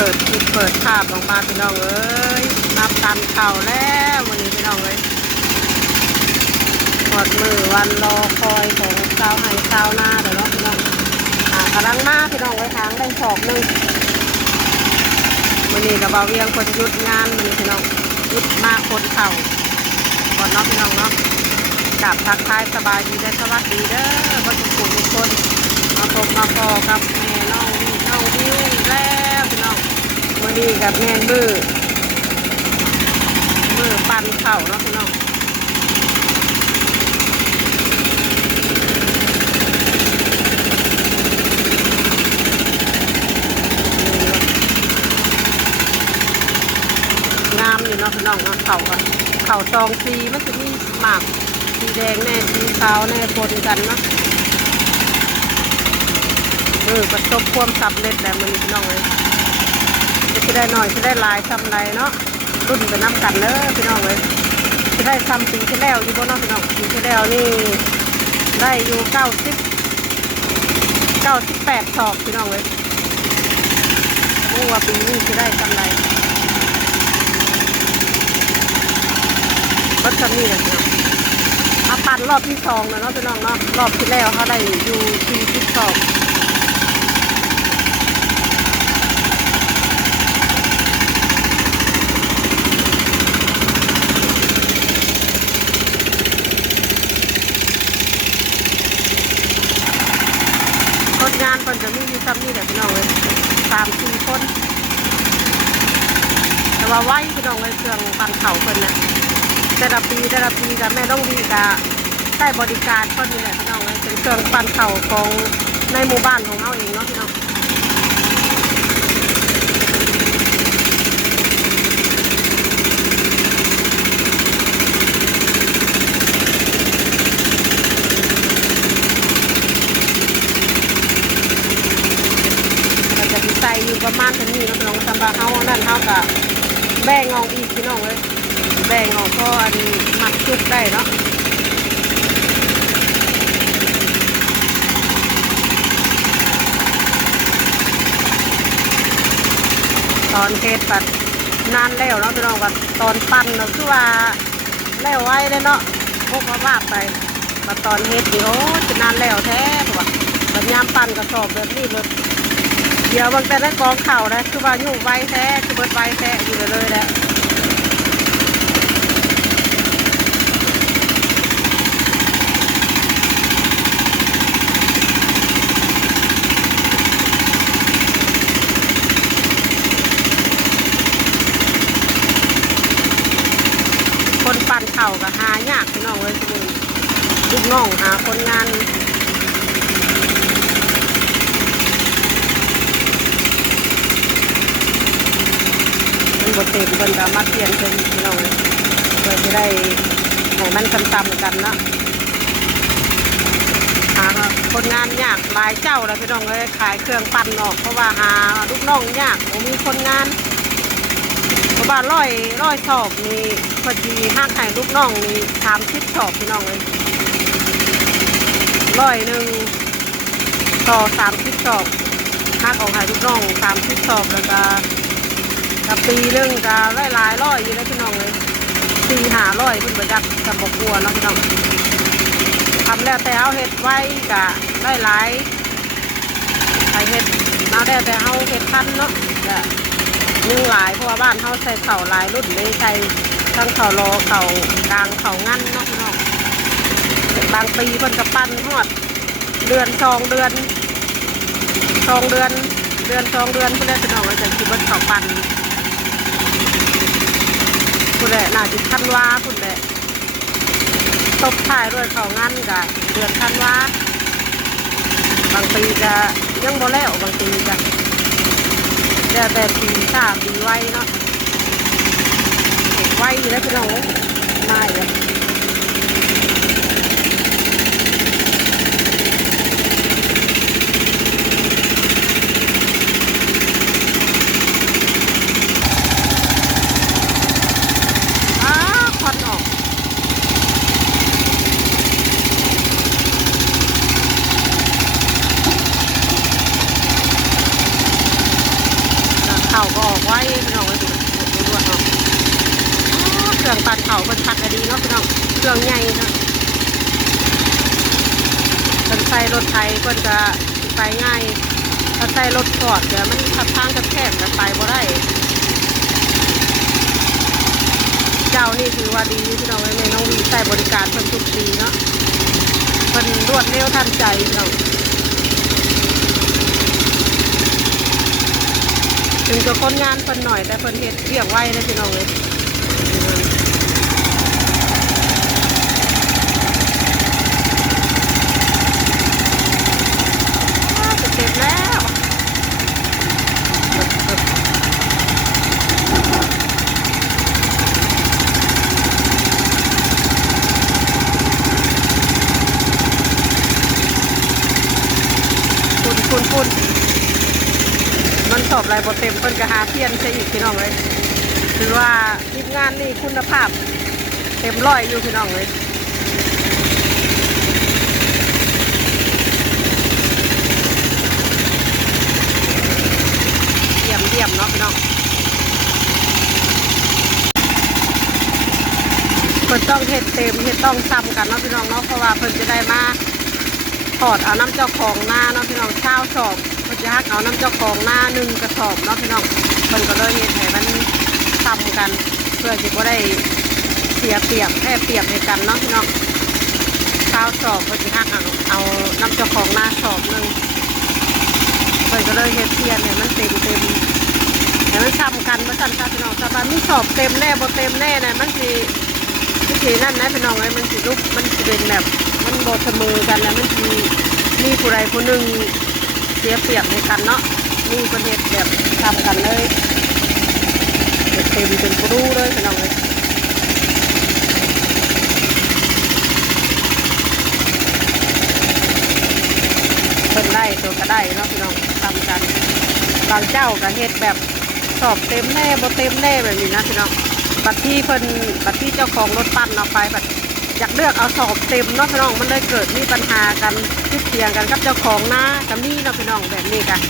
เปิดคลิปเปิดภาพออกมาพี่น้องเอ้ยนับกันเข่าแล้ววันนี้พี่น้องเอ้ยหมดมือวันรอคอยของชาวไห่ชาวนาเดี๋ยวเนาะพี่น้องกำลังมาพี่น้องไว้ทางได้สอบหนึ่งวันนี้กับเบาเวียงคนหยุดงานวันนี้พี่น้องหยุดมาคนเข่าก่อนเนาะพี่น้องเนาะกับทักทายสบายดีและสวัสดีเด้อคนทุกคนมาพบมาพอกับแม่น้องวิวแล้วพี่น้องวันนี้กับแม่มือปั่นเข่าเนาะพี่น้องงามอยู่เนาะพี่น้องเนาะเข่าซองสีมันจะมีหมากสีแดงแน่สีขาวแน่ปนกันเนาะประสบความสำเร็จแล้วมันพี่น้องเลยจะได้หน่อยจะได้ลายทำไรเนาะรุ่นไปน้ำกันเลยพี่น้องเลยจะได้ทำปีที่แล้วอยู่บนน้องพี่น้องปีที่แล้วนี่ได้อยู่98ศอกพี่น้องเลยรู้ว่าปีนี้จะได้ทำไรก็จะมีนะพี่น้องมาปั่นรอบที่2แล้วเนาะพี่น้องเนาะรอบที่แล้วเขาได้อยู่40ศอกงานคนจะมีอยู่ซ้ำนี่แหละพี่น้องเลย3-4 คนแต่ว่าไหวพี่น้องเลยเครื่องปั่นเข่าคนนะแต่ละปีกับแม่ต้องดีกับได้บริการคนนี่แหละพี่น้องเลยเป็นเครื่องปั่นเข่าของในหมู่บ้านของเราเองเนาะพี่น้องใส่อยู่ประมาณนี้นะพี่น้องสำหรับเขานั่นเขากับแบ่งออกอีกพี่น้องเลยแบ่งออกก็อันมัดจุกได้เนาะตอนเทศปัดนานแล้วเนาะพี่น้องว่าตอนปั้นเราคือว่าแล้วไว้เลยเนาะพวกมาว่าไปมาตอนเฮ็ดนี่โอ้จะนานแล้วแท้ว่ะปัญญามปั้นกระสอบแบบนี้เลยเดี๋ยวบางแต่ได้กองเข่านะคือว่าอยู่ไว้แท้คือเบิดไว้แท้อยู่เลยแหละคนปั่นเข่ากับหายากพี่น้องเลยคือลูกน้องหาคนงานบทเต็มคนก็มาเปลี่ยนเป็นพี่น้องเลยเพื่อจะได้ให้มันซ้ำๆกันเนาะหาคนงานยากหลายเจ้าเลยพี่น้องเลยขายเครื่องปั่นออกเพราะว่าหาลูกน้องยากมีคนงานเพราะว่าร้อยสอบนี่พอดีห้างขายลูกน้องนี่30 สอบพี่น้องเลย100ต่อ30 สอบห้างของขายลูกน้อง30 สอบแล้วก็กับปีนึงก็หลายร้อยอยู่เลยพี่น้องเลย400-500คุณประจักษ์กับบอกบัวเนาะพี่น้องทำแล้วแต่เอาเห็ดไว้ก็หลายใส่เห็ดเอาแล้วแต่เอาเห็ดพันเนาะก็ยังหลายเพราะว่าบ้านเขาใส่เข่าหลายรุ่นเลยใส่ทั้งเข่ารอเข่ากลางเข่างั้นเนาะพี่น้องบางปีเพิ่นจะปั้นทอดเดือน2 เดือน2 เดือนเพื่อนพี่น้องจะคิดว่าเข่าปั้นคุณแหละน่าจะธันวาคุณแหละตบท้ายด้วยเขางั้นกับเดือนธันวาบางปีจะยังบ่แล้วบางปีจะแต่ปี3 ปีไว้เนาะไว้อยู่แล้วพี่น้องไม่เลยควันออก เข่าก็ รื่องปั่นเผาเพิ่นพัดดีเนาะพี่น้องเครื่องใหญ่เนาะเพิ่นใส่รถไถเพิ่นก็ไปง่ายถ้าใส่รถฟอร์ดเดี๋ยวมันขับทางแคบๆกันไปบ่ได้เจ้านี่ถือว่าดีพี่น้องในน้องวีใส่บริการเพิ่นทุกปีเนาะเพิ่นรวดเร็วทันใจพี่น้องถึงจะคนงานเพิ่นหน่อยแต่เพิ่นเฮ็ดเรียกไว้เลยพี่น้องเลยจะเสร็จแล้วฝุ่นมันสอบอะไรบ่เต็มเพิ่นก็หาเพี้ยนใช่อีกพี่น้องเลยคือว่าทีมงานนี่คุณภาพเต็มร้อยอยู่พี่น้องเลยเยี่ยมเนาะพี่น้องเพิ่นต้องเฮ็ดเต็มเฮ็ดต้องซ้ำกันเนาะพี่น้องเนาะเพราะว่าเพิ่นจะได้มาถอดเอาน้ำเจ้าของหน้าเนาะพี่น้องข้าวสอบเพิ่นจะฮักเอาน้ำเจ้าของหน้า1 กระสอบเนาะพี่น้องเพิ่นก็เลยเฮ็ดให้มันซ้ำกันเพื่อจะบ่ได้เสียเปรียบแค่เปรียบให้กันเนาะพี่น้องข้าวสอบเพิ่นจะฮักเอาน้ำเจ้าของหน้าสอบ1เพิ่นก็เลยเฮ็ดเพียนให้มันเต็มให้มันซ้ำกันมาซ้ำพี่น้องถ้าว่ามีสอบเต็มแน่บ่เต็มแน่เนี่ยมันสินั่นนะพี่น้องไอ้มันสิรูปมันสิเป็นแบบมันโบเสมอกันแล้วมันสิมีผู้ใดผู้หนึ่งเสียเปรียบในกันเนาะมีประเทศแบบทำกันเลยเต็มเป็นผู้รู้เลยพี่น้องเลยเพิ่นได้ตัวก็ได้เนาะพี่น้องทำกันบางเจ้าก็เฮ็ดแบบสอบเต็มแน่บ่เต็มแน่แบบนี้นะพี่น้องบัดที่เจ้าของรถปั้นเอาไปบัดอยากเลือกเอาสอบเต็มเนาะพี่น้องมันเลยเกิดมีปัญหากันคิดเถียงกันกับเจ้าของนะกับนี่เนาะพี่น้องแบบนี้กัน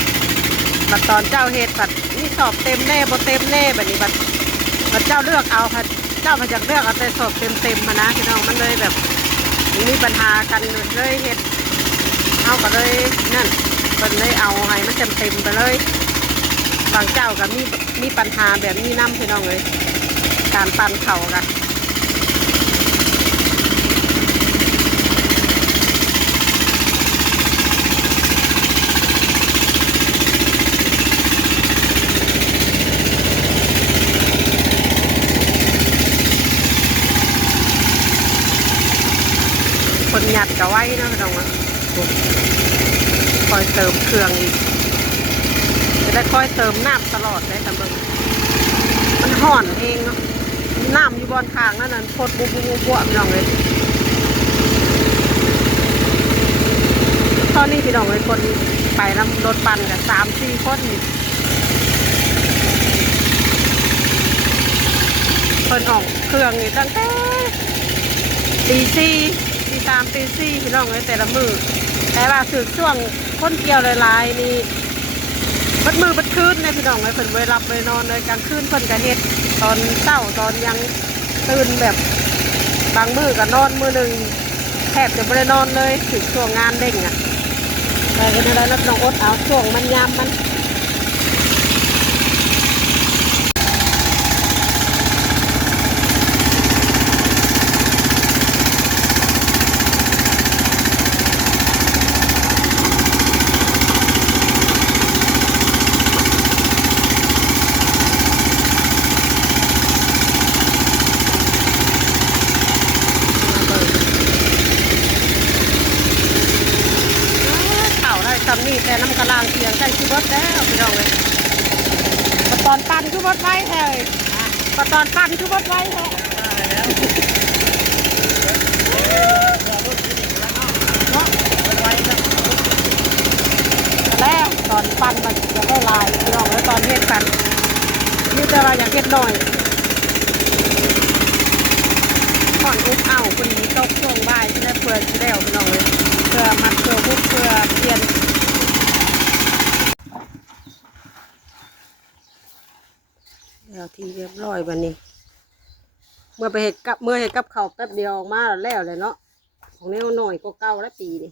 บัดตอนเจ้าเฮ็ดบัดนี่สอบเต็มแน่บ่เต็มแน่แบบนี้บัดเจ้าเลือกเอาค่ะเจ้ามาอยากเลือกเอาแต่สอบเต็มมานะพี่น้องมันเลยแบบมีปัญหากันเลยเฮ็ดเอาก็เลยนั่นเป็นเลยเอาให้มันเต็มไปเลยบางเจ้าก็มีปัญหาแบบนี้นำพี่น้องเลยการปั่นเข่ากันคนหยัดกับไว้นะพี่น้องอ่ะคอยเติมเครื่องอีกจะได้คอยเติมน้ำตลอดเลยแต่มันห่อนเองเนาะน้ำอยู่บนคางนั่นน่ะพดบุบพี่น้องเลยตอนนี้พี่น้องเลยคนไปน้ำรถปั่นกัน3-4 คนเพิ่นออกเครื่องนี่ตั้งแต่ตีสี่พี่น้องเลยแต่ละมือแต่ว่าสืบช่วงคนเกี่ยวหลายๆนี่บัดมือบัดคืนเนี่ยพี่น้องเลยเพิ่นไปรับไปนอนเลยกลางคืนเพิ่นก็เฮ็ดตอนเช้าตอนยังตื่นแบบบางมือก็นอนมือหนึ่งแทบจะไม่ได้นอนเลยถึงช่วงงานเด้งอ่ะแต่ก็ได้รับน้องอดเอาช่วงมันยามมันทำนี่แต่น้ำกระลางเสียงใส่ชีวิตแล้วพี่น้องเลยตอนปั่นคือวัดไว้เลยตอนปั่นคือวัดไว้แล้วแล้วตอนปั่นมันจะได้ลายพี่น้องแล้วตอนเฮ็ดกันนี่จะว่าอยากเฮ็ดหน่อยก่อนอุ้มเอาคนนี้ตกช่วงบ่ายที่ได้เพื่อที่แล้วพี่น้องเลยเพื่อมัดเพื่อพุกเพื่อเปลี่ยนแล้วที่เรียบร้อยบันนี้ เมื่อไปเห็ดกับเขาวแป๊บเดียวออกมาแล้วเลยเนาะของนี้มันหน่อยก็เก่าแล้วปีนี่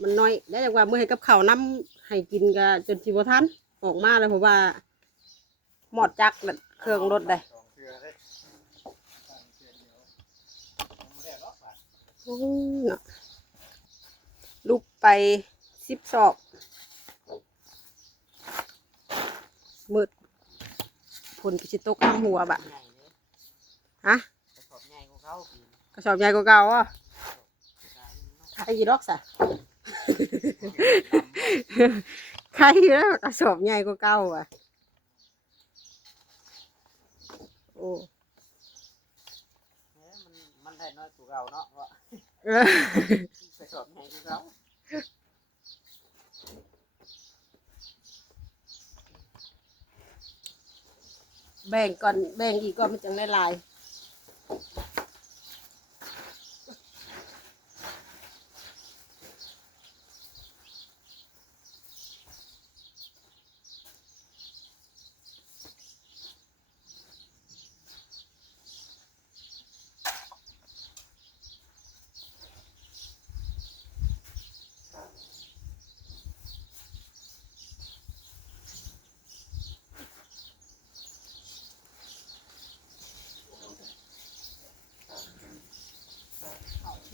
มันน้อยได้จากว่าเมื่อเห็ดกับเขาวน้ำให้กินกันจนสิบทันออกมาเลยเพราะว่าหมอดจักรเครื่องรถได้เนาะลูกไป10 ศอกมืดผลกิจตกข้างหัวบะฮะกระสอบใหญ่กว่าเก่าอ่ะใครยีดอกสะ ใครแล้วกระสอบใหญ่กว่าเก่าอ่ะโอ้มันได้น้อยกว่าเราเนาะเพราะกระสอบใหญ่กว่าเราแบ่งก่อนแบ่งอีกก่อนมันจังได้ลาย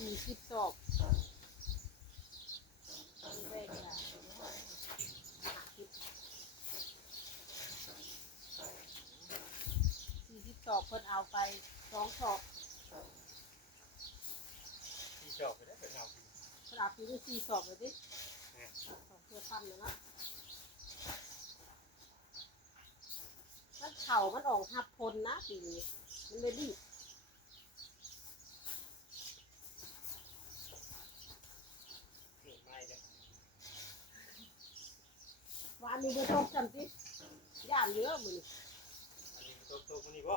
40 ศอกแบ่งละ40 ศอกเพิ่นเอาไป2 ศอกที่ชอบไปได้เป็นเงา เพิ่นเอาไปได้4 ศอกเลยดิ2 เทื่อพันเลยนะมันเข่ามันออกหับพลนะปีนี้มันเลยรีบวันนี้มันตกจำสิย่านเยอะมืออันนี้ตกมันนี่บ่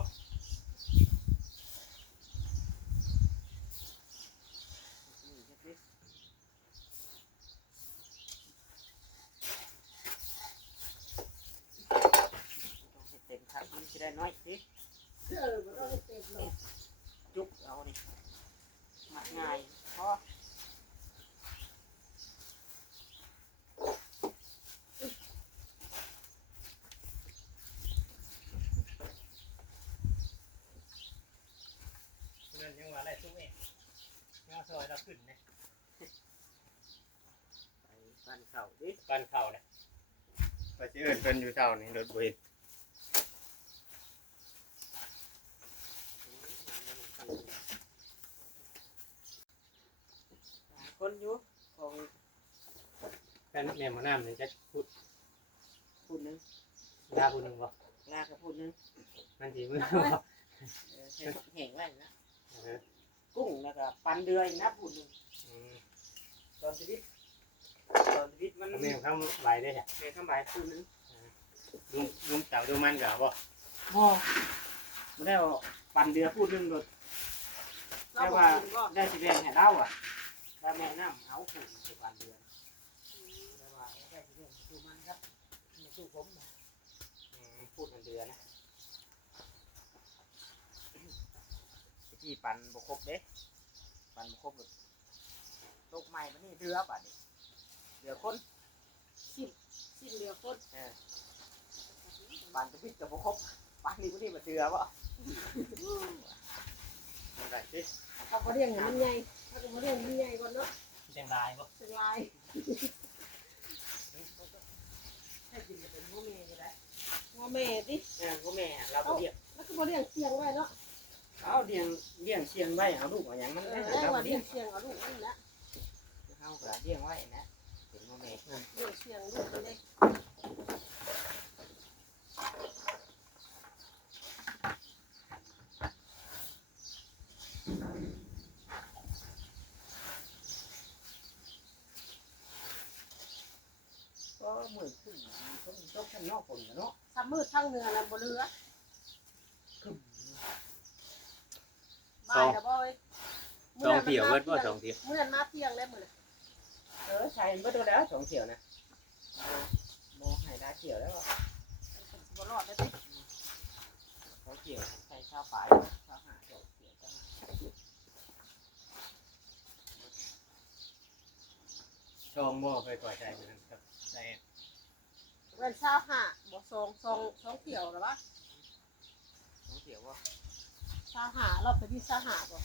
เต็มครับนี่จะได้น้อยสิมันต้องให้เต็มเลย จุกเอานี่มัดง่ายเพราะนั่นยังว่าอะไรตู้เองงาซอยเราขึ้นเนี่ยไปบ้านเข่าดิบ้านเข่าเนี่ยไปที่อื่นเป็นอยู่เท่านี้รถบุญคนอยู่ของแฟนแม่มาน้ำเนี่ยจะพูดนึงลาพูดนึงบ่ลาก็พูดนึงมันสีมือบ่แห้งไว้นะกุ้งแล้วก็ปันเดือยนะพูดนึงตอนชีวิตมันแม่ข้ามใบได้ใช่แม่ข้ามใบพูดนึงลุงเต่าดูมันกับบ่ไม่ได้ปันเดือพูดนึงโดดแต่ว่าได้สิแบ่งให้เราอ่ะถ้าแม่น้ำเอาผูกสิปันเดือนแต่ว่าได้สิแบ่งดูมันครับไม่สู้ผมพูดเป็นเดือนนะที่ปันบกครบเด้ปันบกครบเลยตกใหม่มันนี่เรือป่ะนี่เรือคนสิ้นเดียวคน ปันจะพิจจะบกครบปันนี่มันนี่มาเรือป่ะอะไรสิเขาเรียกมันใหญ่เขาเรียกมันใหญ่ก่อนเนาะเชียงรายป่ะเชียงรายให้กินจะเป็นหัวเมย์ได้หัวเมย์ดิหัวเมย์เราเรียกแล้วก็เรียกเชียงไว้เนาะเอาเลี้ยงเชียงไว้เอาลูกอย่างมันได้เราเลี้ยงเชียงเอาลูกนั่นแหละเอากระเลี้ยงไว้นะเป็นหัวเมย์เลี้ยงเชียงลูกเลยก็มือขึ้นต้องข้างนอกฝนเนาะทำมืดทั้งเนื้อแล้วบนเรือ2 เที่ยวเบิดว่า2 เที่ยวเมื่อมาเที่ยงแล้วมื้อใช่เบิดแล้ว2 เที่ยวนะโมหายได้เที่ยวแล้วบ่รอดเลยติ2 เที่ยวใส่ าไปชาวหาดอกเสียชาวหาด ช่องบ่ไปก่อยใจเหมือนกันครับใจ เว้น25บ่2เที่ยวหรอวะ น้องเสียวว่า 25รอบไปที่25บ่25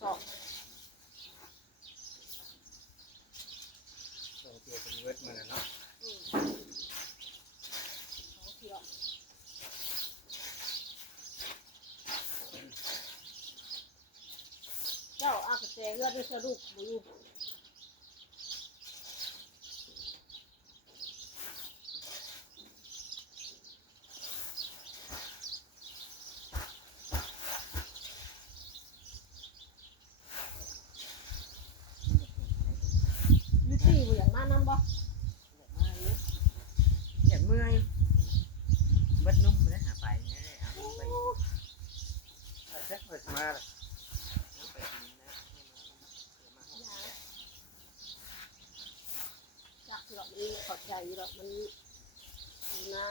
2 ช่องเที่ยวเป็นเวทมันน่ะเนาะ 2เที่ยวเจ้าอากระแจเลือดด้วยสรุปบ่อยู่มีที่บ่อย่างมานำบ่ อย่างเมื่อยบัดนุ่มเลยหาไปเนี่ยเอาไป แท็กไปมาเลย เอาไปกินนะจักหรอกมันเข้าใจหรอกมันนะ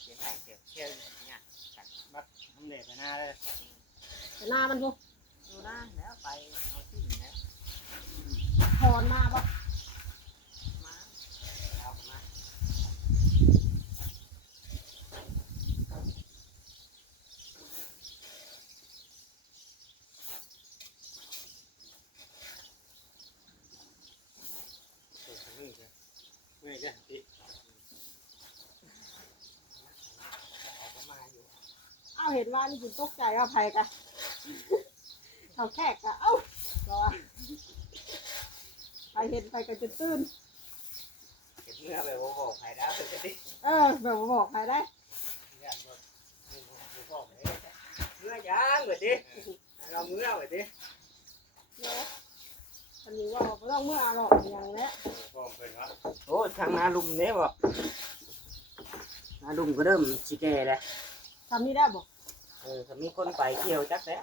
เสียงไหลเสียงเชี่ยวเนี่ยกัน บัดทำเหล็กไปหน้าเลย แต่หน้ามันบ่ ดูนะแล้วไปเอาที่หินแล้ว ถอนมาบ่ มาเอามา เปิดมือเลยมือจะติด เอาก็มาอยู่ เอ้าเห็นว่านี่คุณตกใจว่าไผกะเขาแขกกะเอ้าบ่ว่าไปเห็นไปก็จะตื่น เก็บเมื่อไปบอกใครได้เป็นจะติ แบบบ่บอกใครได้ ย่านบ่มือพ่อเลย เมื่อย่างไปดิเราเมื่อไปดิ เนาะอันนี้ว่าบ่ต้องเมื่อหรอกอย่างเนี้ย พ่อเพิ่นว่า โอ้ทางนาลุมเนี่ยบอกนาลุมก็เริ่มชิแก่แล้ว ทำนี่ได้บ่ ถ้ามีคนไปเที่ยวจักแล้ว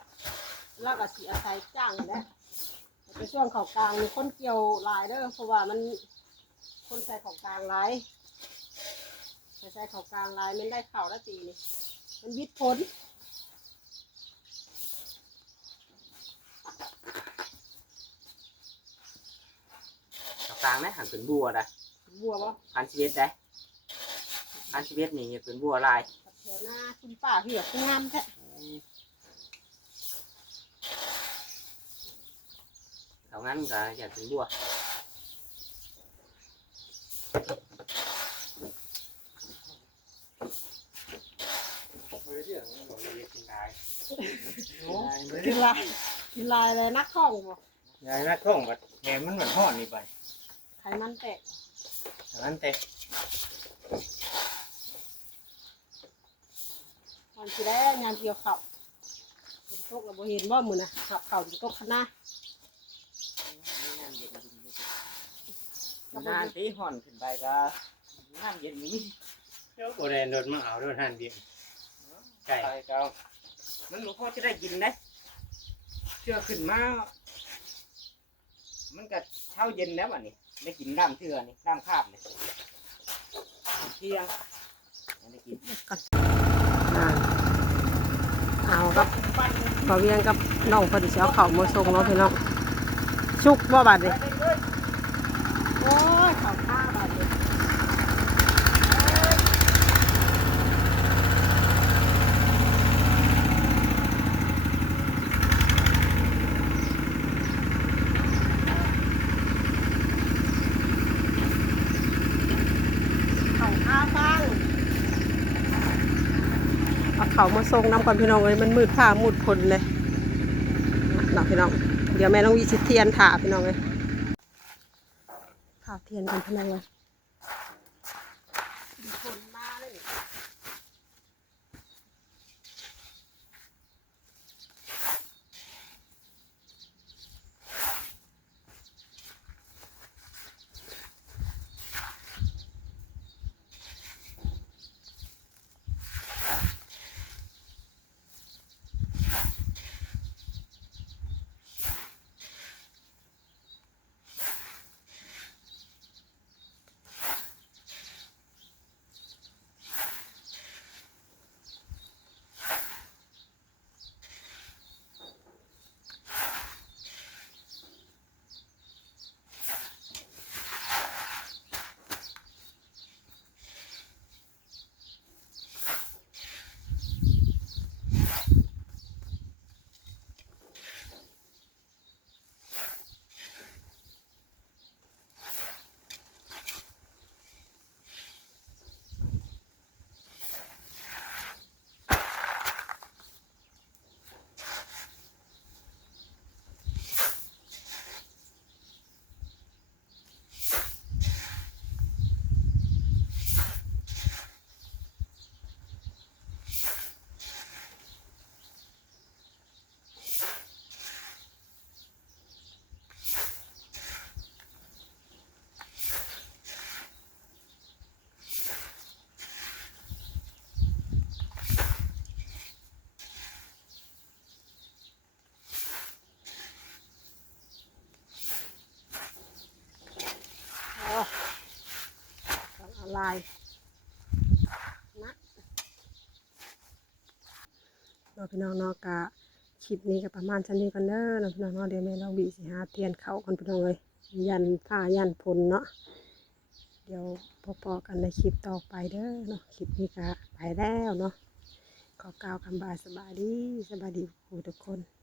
แล้วก็สิอาศัยจ้างนี่แหละไปช่วงเขากลางมีคนเกี่ยวหลายเด้อเพราะว่ามันคนใส่เขากลางหลายใส่เขากลางหลายมันได้ข้าวแล้วปีนี่มันวิทย์ผล กลางนะหันเป็นบัวได้ บัวบ่ 1,000ได้1,000นี่เป็นบัวลาย เดี๋ยวหน้าคุณป้าเหี่ยวงามแท้ เท่านั้นก็อยากเป็นบัว มือเรื่องมันบอกเลยกินได้ กินลายกินลายเลยนักท่องบ่ ยายนักท่องบัดแหมมันเหมือนห่อนี่ไป ไขมันแตก ฉะนั้นแต่ ตอนที่แรกงานเกี่ยวข้าวเป็นตกแล้วบ่เห็นบ่มื้อน่ะขับข้าวอยู่ตกคณะ นานตีห่อนขึ้นไปก็น้ำเย็นนี้ เจ้าโอแดนโดนมาเอาโดนหันเบียงไก่ ไปก็มันหลวงพ่อจะได้กินได้เชื่อขึ้นมามันก็เช้าเย็นแล้ววันนี้ได้กินน้ำเชื่อนี่น้ำคาบนี่เที่ยงได้กิน เอาครับบ่เวียงกับน้องเพิ่นสิเอาข้าวมาส่งเนาะพี่น้องสุกบ่บาดนี้โอ้ยข้าวข้าบาดนี้ข้าวข้าฟังเอาเขามาส่งน้ำก่อนพี่น้องเลยมันมืดผ้ามืดคนเลยนะพี่น้องเดี๋ยวแม่ต้องวีสิเทียนถาพี่น้องเลยถาเทียนกันพี่น้องเลยคนมาเลย เนาะพี่น้องเนาะกะคลิปนี้ก็ประมาณชั้นนี้กันเด้อเนาะพี่น้องเนาะเดี๋ยวแม่น้องบีสิหาเทียนเข้ากันพี่น้องเลยยันผ้ายันพลเนาะเดี๋ยวพอๆกันในคลิปต่อไปเด้อเนาะคลิปนี้ก็ไปแล้วเนาะขอกล่าวคำบายสบายดีทุกคน